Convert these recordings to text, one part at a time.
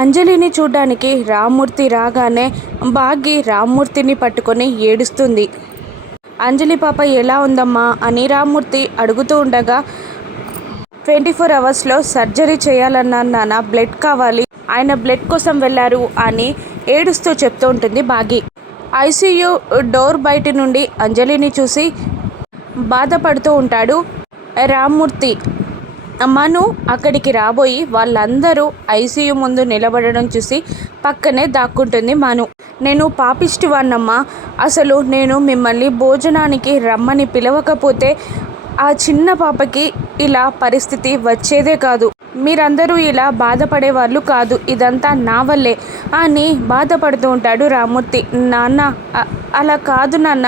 అంజలిని చూడ్డానికి రామ్మూర్తి రాగానే బాగి రామ్మూర్తిని పట్టుకొని ఏడుస్తుంది. అంజలి పాప ఎలా ఉందమ్మా అని రామ్మూర్తి అడుగుతూ ఉండగా ట్వంటీ ఫోర్ అవర్స్లో సర్జరీ చేయాలన్నాను నాన్న బ్లడ్ కావాలి ఆయన బ్లడ్ కోసం వెళ్ళారు అని ఏడుస్తూ చెప్తూ ఉంటుంది బాగి. ఐసీయూ డోర్ బయట నుండి అంజలిని చూసి బాధపడుతూ ఉంటాడు రామ్మూర్తి మను అక్కడికి రాబోయి వాళ్ళందరూ ఐసీయూ ముందు నిలబడడం చూసి పక్కనే దాక్కుంటుంది మను. నేను పాపిష్టి వాణ్ణమ్మా అసలు నేను మిమ్మల్ని భోజనానికి రమ్మని పిలవకపోతే ఆ చిన్న పాపకి ఇలా పరిస్థితి వచ్చేదే కాదు. మీరందరూ ఇలా బాధపడే వాళ్ళు కాదు. ఇదంతా నా వల్లే. అని బాధపడుతూ ఉంటాడు రామూర్తి నాన్న అలా కాదు నాన్న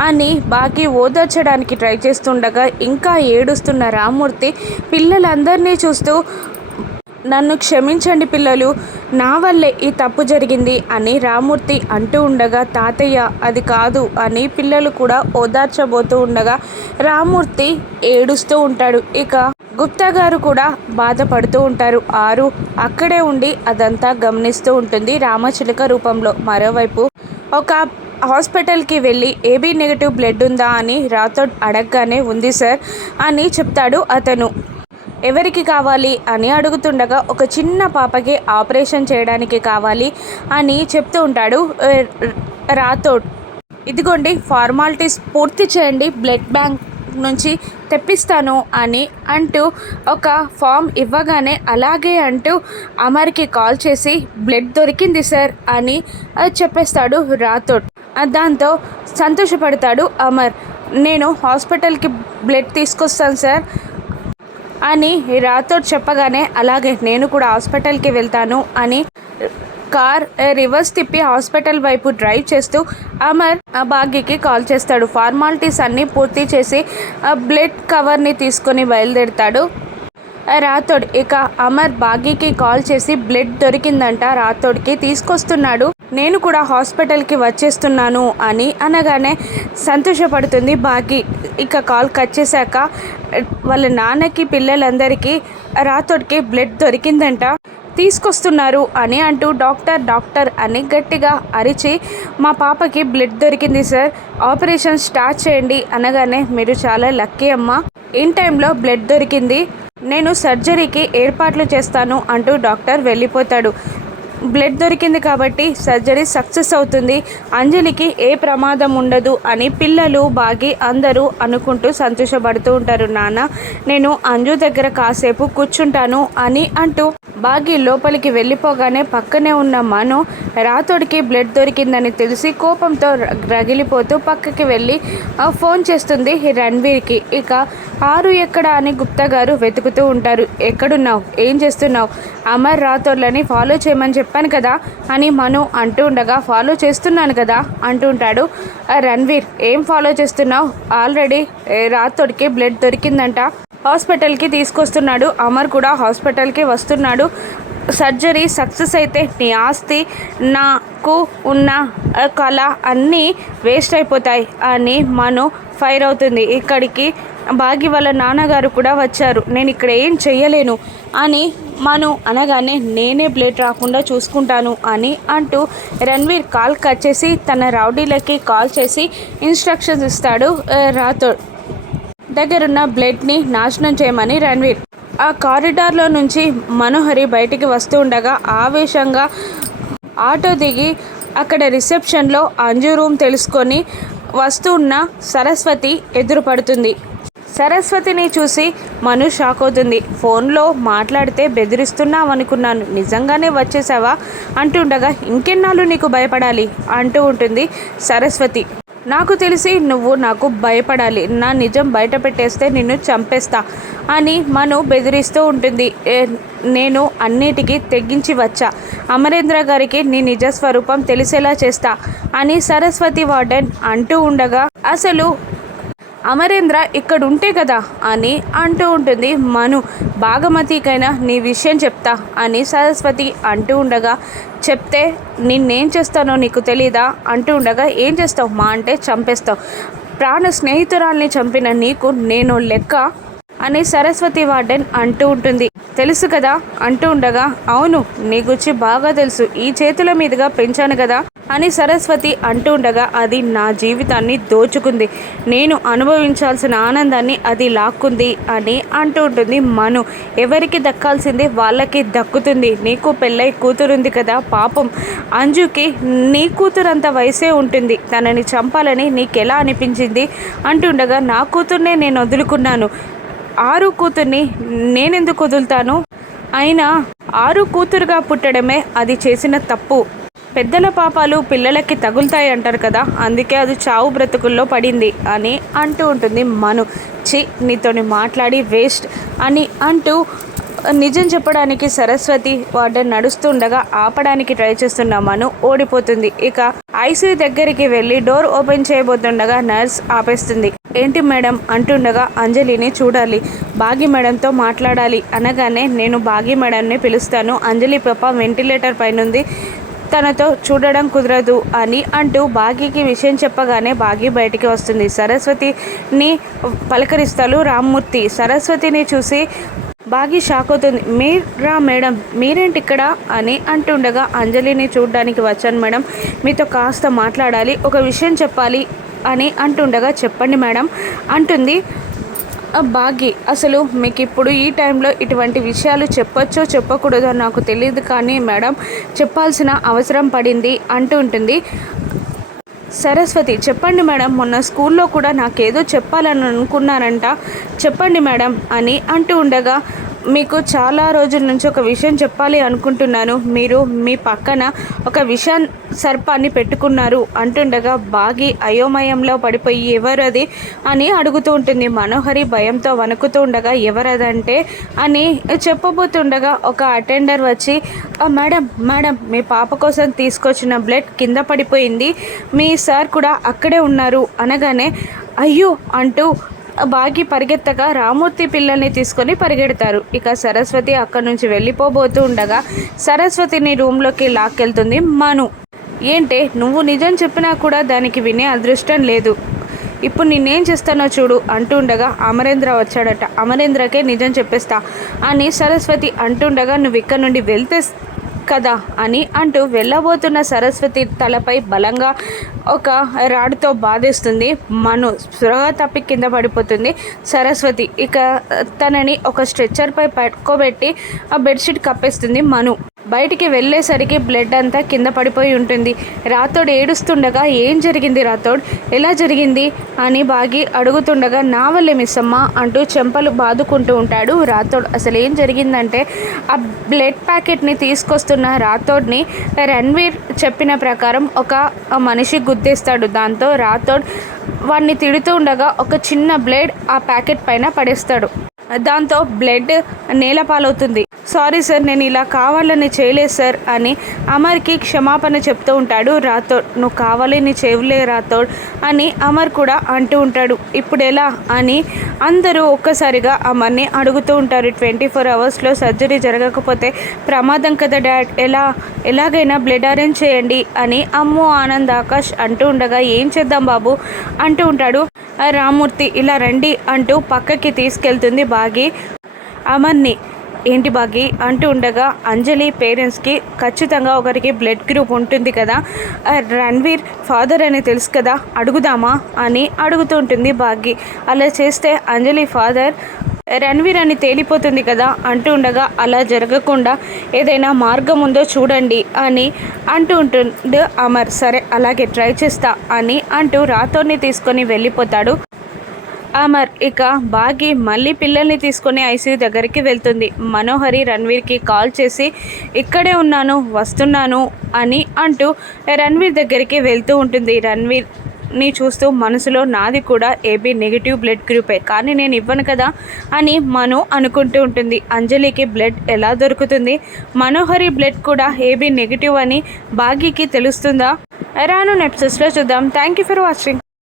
అని బాకీ ఓదార్చడానికి ట్రై చేస్తుండగా ఇంకా ఏడుస్తున్న రామూర్తి పిల్లలందరినీ చూస్తూ నన్ను క్షమించండి పిల్లలు నా వల్లే ఈ తప్పు జరిగింది అని రామూర్తి అంటూ ఉండగా తాతయ్య అది కాదు అని పిల్లలు కూడా ఓదార్చబోతూ ఉండగా రామూర్తి ఏడుస్తూ ఉంటాడు. ఇక గుప్తా గారు కూడా బాధపడుతూ ఉంటారు. ఆరు అక్కడే ఉండి అదంతా గమనిస్తూ ఉంటుంది. రామచిలుక రూపంలో మరోవైపు ఒక హాస్పిటల్కి వెళ్ళి ఏబీ నెగటివ్ బ్లడ్ ఉందా అని రాతో అడగగానే ఉంది సార్ అని చెప్తాడు అతను. ఎవరికి కావాలి అని అడుగుతుండగా ఒక చిన్న పాపకి ఆపరేషన్ చేయడానికి కావాలి అని చెప్తూ ఉంటాడు. ఆ, రాథోడ్ ఇదిగోండి ఫార్మాలిటీస్ పూర్తి చేయండి బ్లడ్ బ్యాంక్ నుంచి తెప్పిస్తాను అని అంటూ ఒక ఫామ్ ఇవ్వగానే అలాగే అంటూ అమర్కి కాల్ చేసి బ్లడ్ దొరికింది సార్ అని చెప్పేస్తాడు రాథోడ్. దాంతో సంతోషపడతాడు అమర్. నేను హాస్పిటల్కి బ్లడ్ తీసుకొస్తాను సార్ అని రాథోడ్ చెప్పగానే అలాగే నేను కూడా హాస్పిటల్కి వెళ్తాను అని కార్ రివర్స్ తిప్పి హాస్పిటల్ వైపు డ్రైవ్ చేస్తూ అమర్ ఆ భాగ్యకి కాల్ చేస్తాడు. ఫార్మాలిటీస్ అన్నీ పూర్తి చేసి ఆ బ్లడ్ కవర్ని తీసుకొని బయలుదేరుతాడు. రాథోడ్. ఇక అమర్ బాగీకి కాల్ చేసి బ్లడ్ దొరికిందంట. రాథోడ్కి తీసుకొస్తున్నాడు. నేను కూడా హాస్పిటల్కి వచ్చేస్తున్నాను అని అనగానే సంతోషపడుతుంది బాగి ఇక కాల్ కట్ చేశాక వాళ్ళ నాన్నకి పిల్లలందరికీ రాథోడ్కి బ్లడ్ దొరికిందంట. తీసుకొస్తున్నారు అని అంటూ డాక్టర్ డాక్టర్ అని గట్టిగా అరిచి మా పాపకి బ్లడ్ దొరికింది సార్ ఆపరేషన్ స్టార్ట్ చేయండి అనగానే మీరు చాలా లక్కీ అమ్మా ఇన్ టైంలో బ్లడ్ దొరికింది నేను సర్జరీకి ఏర్పాట్లు చేస్తాను అంటూ డాక్టర్ వెళ్ళిపోతాడు. బ్లడ్ దొరికింది కాబట్టి సర్జరీ సక్సెస్ అవుతుంది. అంజలికి ఏ ప్రమాదం ఉండదు అని పిల్లలు బాగి అందరూ అనుకుంటూ సంతోషపడుతూ ఉంటారు నాన్న. నేను అంజు దగ్గర కాసేపు కూర్చుంటాను అని అంటూ బాగి లోపలికి వెళ్ళిపోగానే పక్కనే ఉన్న మను రాతోడికి బ్లడ్ దొరికిందని తెలిసి కోపంతో రగిలిపోతూ పక్కకి వెళ్ళి ఫోన్ చేస్తుంది రణ్వీర్కి. ఇక ఆరు ఎక్కడ అని గుప్తా గారు వెతుకుతూ ఉంటారు. ఎక్కడున్నావు? ఏం చేస్తున్నావు? అమర్ రాథోడ్లని ఫాలో చేయమని చెప్పాను కదా అని మను అంటూ ఉండగా ఫాలో చేస్తున్నాను కదా అంటూ ఉంటాడు. రణ్వీర్ ఏం ఫాలో చేస్తున్నావు? ఆల్రెడీ రాథోడ్కి బ్లడ్ దొరికిందంట. హాస్పిటల్కి తీసుకొస్తున్నాడు. అమర్ కూడా హాస్పిటల్కి వస్తున్నాడు. సర్జరీ సక్సెస్ అయితే నీ ఆస్తి నాకు ఉన్న కళ అన్నీ వేస్ట్ అయిపోతాయి అని మను ఫైర్ అవుతుంది. ఇక్కడికి బాగి వాళ్ళ నాన్నగారు కూడా వచ్చారు. నేను ఇక్కడ ఏం చెయ్యలేను అని మను అనగానే నేనే బ్లేడ్ రాకుండా చూసుకుంటాను అని అంటూ రణ్వీర్ కాల్ కట్ చేసి తన రౌడీలకి కాల్ చేసి ఇన్స్ట్రక్షన్స్ ఇస్తాడు రాథోడ్. దగ్గరున్న బ్లడ్ని నాశనం చేయమని రణ్వీర్. ఆ కారిడార్లో నుంచి మనోహరి బయటికి వస్తూ ఉండగా ఆవేశంగా ఆటో దిగి అక్కడ రిసెప్షన్లో అంజు రూమ్ తెలుసుకొని వస్తూ ఉన్న సరస్వతి ఎదురుపడుతుంది. సరస్వతిని చూసి మను షాక్ అవుతుంది ఫోన్లో మాట్లాడితే బెదిరిస్తున్నావు అనుకున్నాను నిజంగానే వచ్చేసావా? అంటుండగా ఇంకెన్నాళ్ళు నీకు భయపడాలి? అంటూ ఉంటుంది సరస్వతి. నాకు తెలిసి నువ్వు నాకు భయపడాలి. నా నిజం బయట పెట్టేస్తే నిన్ను చంపేస్తా అని మను బెదిరిస్తూ ఉంటుంది. నేను అన్నిటికీ తెగించి వచ్చా. అమరేంద్ర గారికి నీ నిజ స్వరూపం తెలిసేలా చేస్తా అని సరస్వతి వార్డెన్ అంటూ ఉండగా అసలు అమరేంద్ర ఇక్కడ ఉంటే కదా అని అంటూ ఉంటుంది. మను భాగమతికైనా నీ విషయం చెప్తా అని సరస్వతి అంటూ ఉండగా చెప్తే నిన్నేం చేస్తానో నీకు తెలీదా? అంటూ ఉండగా ఏం చేస్తావు? మా అంటే చంపేస్తావు. ప్రాణ స్నేహితురాల్ని చంపిన నీకు నేను లెక్క అని సరస్వతి వార్డెన్ అంటూ ఉంటుంది. తెలుసు కదా? అంటూ ఉండగా అవును నీ గురించి బాగా తెలుసు. ఈ చేతుల మీదుగా పెంచాను కదా? అని సరస్వతి అంటూ ఉండగా అది నా జీవితాన్ని దోచుకుంది. నేను అనుభవించాల్సిన ఆనందాన్ని అది లాక్కుంది అని అంటూ ఉంటుంది మను. ఎవరికి దక్కాల్సింది వాళ్ళకి దక్కుతుంది. నీకు పెళ్ళై కూతురుంది కదా పాపం. అంజుకి నీ కూతురంత వయసే ఉంటుంది. తనని చంపాలని నీకెలా అనిపించింది? అంటుండగా నా కూతుర్నే నేను వదులుకున్నాను. ఆరు కూతుర్ని నేనెందుకు వదులుతాను? అయినా ఆరు కూతురుగా పుట్టడమే అది చేసిన తప్పు. పెద్దల పాపాలు పిల్లలకి తగులుతాయి అంటారు కదా అందుకే అది చావు బ్రతుకుల్లో పడింది అని అంటూ ఉంటుంది మను. చి నీతోని మాట్లాడి వేస్ట్ అని అంటూ నిజం చెప్పడానికి సరస్వతి వార్డెన్ నడుస్తుండగా ఆపడానికి ట్రై చేస్తున్న మను ఓడిపోతుంది. ఇక ఐసీ దగ్గరికి వెళ్ళి డోర్ ఓపెన్ చేయబోతుండగా నర్స్ ఆపేస్తుంది. ఏంటి మేడం? అంటుండగా అంజలిని చూడాలి. బాగి మేడంతో మాట్లాడాలి అనగానే నేను బాగి మేడంని పిలుస్తాను. అంజలి పాప వెంటిలేటర్ పైనుంది. తనతో చూడడం కుదరదు అని అంటూ బాగీకి విషయం చెప్పగానే బాగీ బయటికి వస్తుంది. సరస్వతిని పలకరిస్తాడు రామ్మూర్తి. సరస్వతిని చూసి బాగి షాక్ అవుతుంది. మీరా మేడం మీరేంటి ఇక్కడ? అని అంటుండగా అంజలిని చూడడానికి వచ్చాను మేడం. మీతో కాస్త మాట్లాడాలి ఒక విషయం చెప్పాలి అని అంటుండగా చెప్పండి మేడం అంటుంది. బాగి. అసలు మీకు ఇప్పుడు ఈ టైంలో ఇటువంటి విషయాలు చెప్పొచ్చో చెప్పకూడదో నాకు తెలియదు కానీ మేడం చెప్పాల్సిన అవసరం పడింది అంటూ ఉంటుంది. సరస్వతి చెప్పండి మేడం మొన్న స్కూల్లో కూడా నాకేదో చెప్పాలని అనుకున్నారంట చెప్పండి మేడం అని అంటూ ఉండగా మీకు చాలా రోజుల నుంచి ఒక విషయం చెప్పాలి అనుకుంటున్నాను. మీరు మీ పక్కన ఒక విషయం సర్పాన్ని పెట్టుకున్నారు. అంటుండగా బాగి అయోమయంలో పడిపోయి ఎవరది? అని అడుగుతూ ఉంటుంది. మనోహరి భయంతో వణుకుతూ ఉండగా ఎవరదంటే? అని చెప్పబోతుండగా ఒక అటెండర్ వచ్చి మేడం మేడం మీ పాప కోసం తీసుకొచ్చిన బ్లడ్ కింద పడిపోయింది. మీ సార్ కూడా అక్కడే ఉన్నారు. అనగానే అయ్యో! అంటూ బాగి పరిగెత్తగా రామూర్తి పిల్లల్ని తీసుకొని పరిగెడతారు. ఇక సరస్వతి అక్కడి నుంచి వెళ్ళిపోబోతూ ఉండగా సరస్వతిని రూమ్లోకి లాక్కెళ్తుంది మను. ఏంటే నువ్వు నిజం చెప్పినా కూడా దానికి వినే అదృష్టం లేదు. ఇప్పుడు నేనేం చేస్తానో చూడు అంటుండగా అమరేంద్ర వచ్చాడట. అమరేంద్రకే నిజం చెప్పేస్తా అని సరస్వతి అంటుండగా నువ్వు ఇక్కడ నుండి వెళ్తే కదా అని అంటూ వెళ్ళబోతున్న సరస్వతి తలపై బలంగా ఒక రాడుతో బాధేస్తుంది. మను స్పృహ తప్పి కింద పడిపోతుంది. సరస్వతి ఇక తనని ఒక స్ట్రెచ్చర్పై పట్టుకోబెట్టి ఆ బెడ్షీట్ కప్పేస్తుంది మను. బయటికి వెళ్ళేసరికి బ్లడ్ అంతా కింద పడిపోయి ఉంటుంది. రాథోడ్ ఏడుస్తుండగా ఏం జరిగింది రాతోడ్ ఎలా జరిగింది? అని బాగి అడుగుతుండగా నా వల్లే మిస్సమ్మ అంటూ చెంపలు బాదుకుంటూ ఉంటాడు రాతోడ్ అసలు ఏం జరిగిందంటే ఆ బ్లడ్ ప్యాకెట్ని తీసుకొస్తున్న రాతోడ్ని రణ్వీర్ చెప్పిన ప్రకారం ఒక మనిషి గుద్దేస్తాడు. దాంతో రాతోడ్ వాడిని తిడుతూ ఉండగా ఒక చిన్న బ్లేడ్ ఆ ప్యాకెట్ పైన పడేస్తాడు. దాంతో బ్లడ్ నేలపాలవుతుంది. సారీ సార్ నేను ఇలా కావాలని చేయలేదు సార్ అని అమర్కి క్షమాపణ చెప్తూ ఉంటాడు రాథోడ్. నువ్వు కావాలని చేయలే రాథోడ్ అని అమర్ కూడా అంటూ ఉంటాడు. ఇప్పుడు ఎలా? అని అందరూ ఒక్కసారిగా అమర్ని అడుగుతూ ఉంటారు. ట్వంటీ ఫోర్ అవర్స్లో సర్జరీ జరగకపోతే ప్రమాదం కదా డాడ్. ఎలా? ఎలాగైనా బ్లడ్ అరేంజ్ చేయండి అని అమ్ము ఆనంద్ ఆకాష్ అంటూ ఉండగా ఏం చేద్దాం బాబు? అంటూ ఉంటాడు. రామూర్తి ఇలా రండి అంటూ పక్కకి తీసుకెళ్తుంది బాగి. అమర్ని ఏంటి బాగి? అంటూ ఉండగా అంజలి పేరెంట్స్కి ఖచ్చితంగా ఒకరికి బ్లడ్ గ్రూప్ ఉంటుంది కదా. రణ్వీర్ ఫాదర్ అని తెలుసు కదా అడుగుదామా? అని అడుగుతూ ఉంటుంది బాగి. అలా చేస్తే అంజలి ఫాదర్ రణ్వీర్ అని తేలిపోతుంది కదా అంటూ ఉండగా అలా జరగకుండా ఏదైనా మార్గం ఉందో చూడండి అని అంటూ ఉంటుంది అమర్. సరే అలాగే ట్రై చేస్తా అని అంటూ రాతోని తీసుకొని వెళ్ళిపోతాడు అమర్. ఇక బాగి మళ్ళీ పిల్లల్ని తీసుకొని ఐసీయూ దగ్గరికి వెళ్తుంది. మనోహరి రణ్వీర్కి కాల్ చేసి ఇక్కడే ఉన్నాను వస్తున్నాను అని అంటూ రణ్వీర్ దగ్గరికి వెళ్తూ ఉంటుంది. రణ్వీర్ ని చూస్తూ మనసులో నాది కూడా ఏబీ నెగిటివ్ బ్లడ్ గ్రూపే కానీ నేను ఇవ్వను కదా అని మను అనుకుంటూ ఉంటుంది. అంజలికి బ్లడ్ ఎలా దొరుకుతుంది? మనోహరి బ్లడ్ కూడా ఏబీ నెగిటివ్ అని బాగీకి తెలుస్తుందా? రాను నెప్సెస్లో చూద్దాం. Thank you for watching